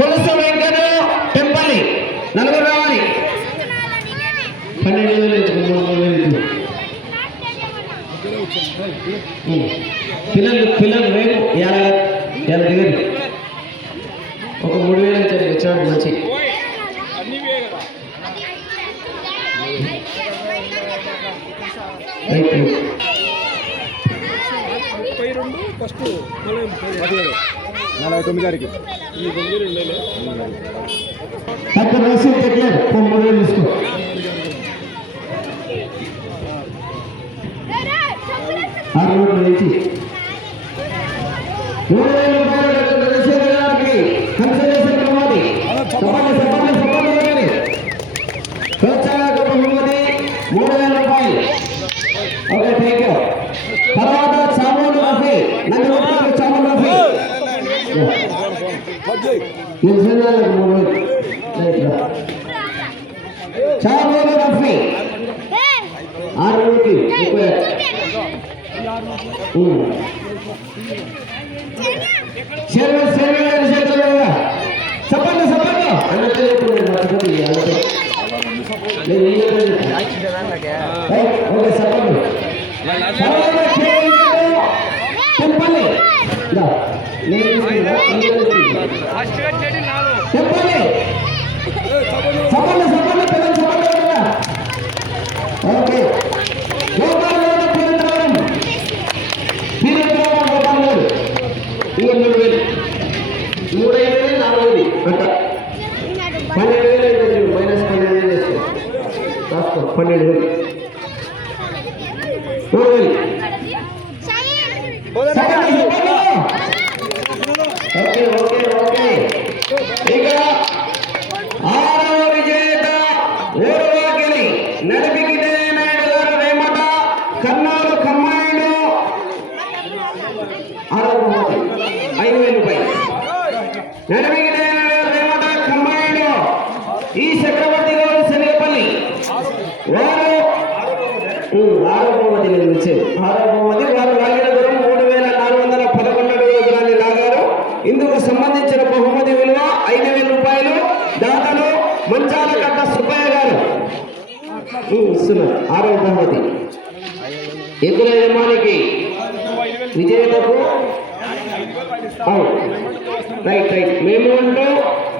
కొలస వెంకట టెంపల్లి. నలుగురు రావాలి. పన్నెండు వేలు పిల్లలు పిల్లలు రేపు ఎలా ఎలా ఒక మూడు వేలు ఇచ్చారు వచ్చాడు మంచి. ముప్పై రెండు ఫస్ట్ నలభై తొమ్మిది గారికి. ఈ తొమ్మిది రెండేలే డాక్టర్ రసీద్ టెక్లర్ ఓ మూడు వేలు తీసుకో ఆరు శర్మ శర్మ గారి చేతుల్లో చెప్పండి చెప్పండి అన్నట్టు. రైట్, ఓకే చెప్పండి చెప్పండి. చెప్పండి చెప్పండి చెప్పండి ఓకే ఓకే ఓకే. ఇక ఆరవ విజేత నడిపికి నాయుడు గారు రేమట ఆరవ ఐదు నడిపికి నాయుడు గారు రేమట కమ్మాయిలు ఈ చక్రవర్తి గారు శనగపల్లి వారు ఉమ్, ఆరవ బహుమతి నేను వచ్చేది ఆరవ బహుమతి వారు లాగిన దూరం మూడు వేల నాలుగు వందల పదకొండు అడుగుల లాగారు. ఇందుకు సంబంధించిన బహుమతి విలువ ఐదు వేల రూపాయలు. దాతలు మంచాల కట్ట సుబ్బయ్య గారు. ఉమ్, ఇస్తున్నారు ఆరవ బహుమతి. ఎద్దుల యజమానికి విజేతకు. Right right. మేము అంటూ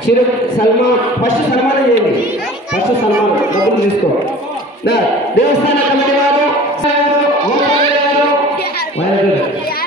చిరు సల్మాన్ ఫస్ట్ సన్మానం చేయండి. ఫస్ట్ సన్మానం డబ్బులు తీసుకో. దా, దేవస్థాన కమిటీ వారు గారు, గోపాల్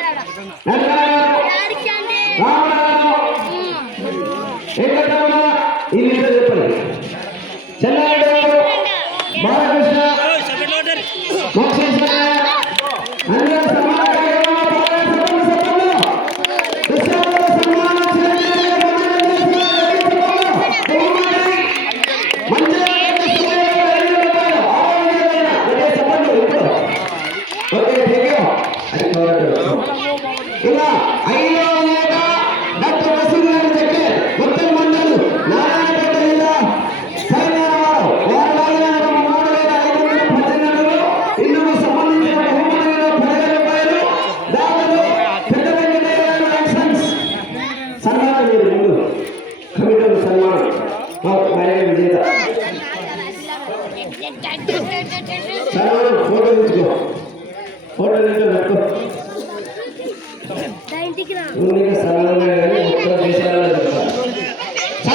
ఫోటో తెచ్చుకో ఫోటో తెచ్చుకో పెట్టుకో ఊరికే సన్మానం కానీ మొత్తం దేశాలలో చెప్తారు.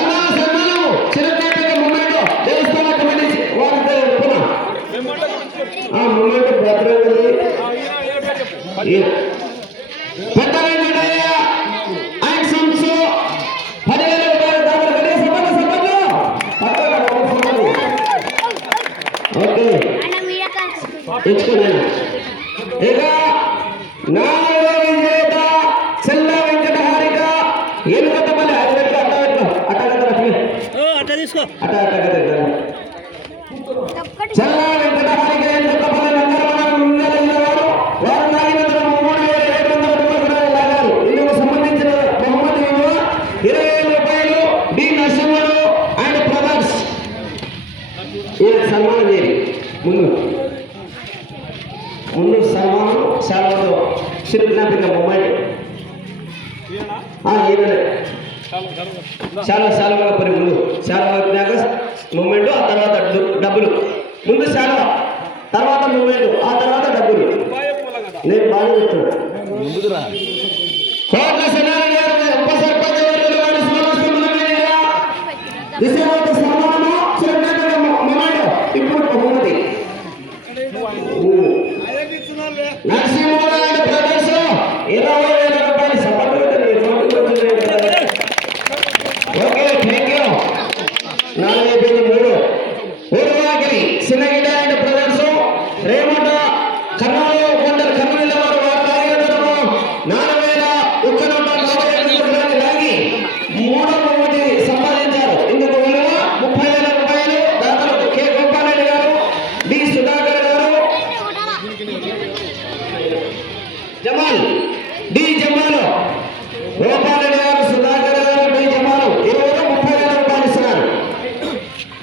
తెచ్చుకున్నాను ఇక నాలుగో విజేత చెల్ల వెంకట హారిక ఏనుగొట్టమల్లి అది పెట్టు అట్ట పెట్టు అట్ట లక్ష్మి అట్లా తీసుకో. అట్ట అట్ట ఒక్కటి చెల్ల వెంకట హారిక ఏనుగొట్టమల్లి నందరవనం ముందర వారు వారు నాగినందున మూడు వేల ఏడు వందల రూపాయలు లాగారు. ఇందుకు సంబంధించిన బహుమతి విలువ ఇరవై వేల రూపాయలు డి నరసింహుడు అండ్ బ్రదర్స్ ఈయన సన్మానం చేయండి. ముందు. ముందు సల్మాన్ సేవతో చిరుపిన మొబైల్ ఈయననే చాలా శాలవ పని ముందు శాలవ జ్ఞాక మూమెంట్ ఆ తర్వాత డబ్బులు ముందు శాలవ తర్వాత మూమెంట్ ఆ తర్వాత డబ్బులు నేను బాగా చెప్తున్నాను ఇప్పుడు నరసింహారాయణ ప్రవేశం ఇరవై జమాల్ డి జమాల్. గోపాలరెడ్డి గారు సుధాకర్ గారు డి జమాల్. ఇరవై ముప్పై వేల రూపాయలు ఇస్తున్నారు.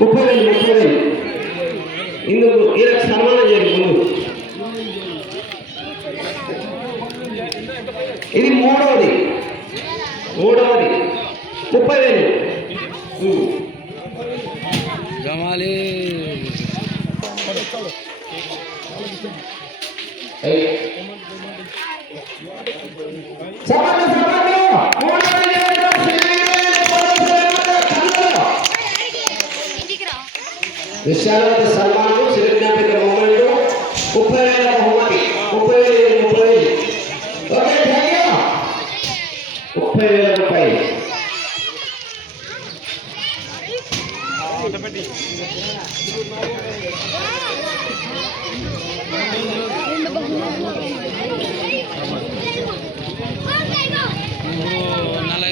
ముప్పై వేలు ముప్పై వేలు. ఇందుకు వీళ్ళకి సన్మానం చేయండి ఇది మూడవది. మూడవది. ముప్పై వేలు. జమాలి. విశాలాది సల్మాను చిరజ్ఞాపిక మొబైల్ ముప్పై వేల బహుమతి ముప్పై వేల ముప్పై ముప్పై వేల రూపాయలు. నలభై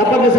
Sápame.